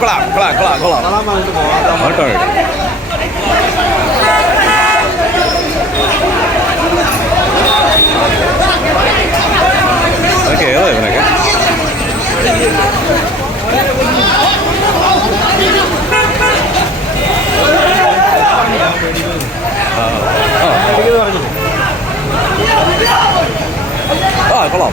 kelar, kelar, kelar, kelar. Hantar. Okay, hello, mana ke? Ah, ah, ah, kelar.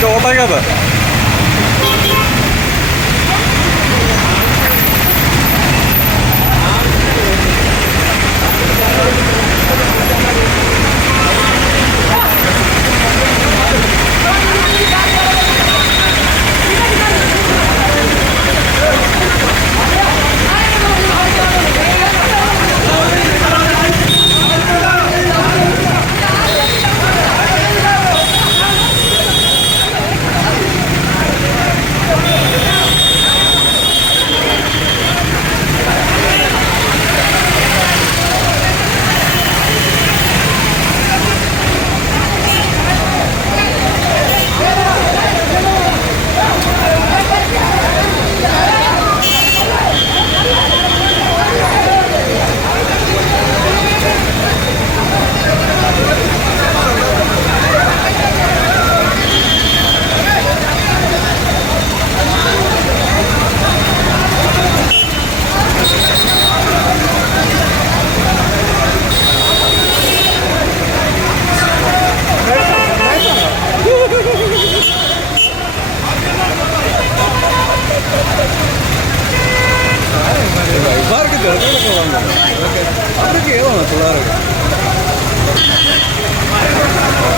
这好大一个！அவருக்கு எவ்வளோ சொல்லாருக்கு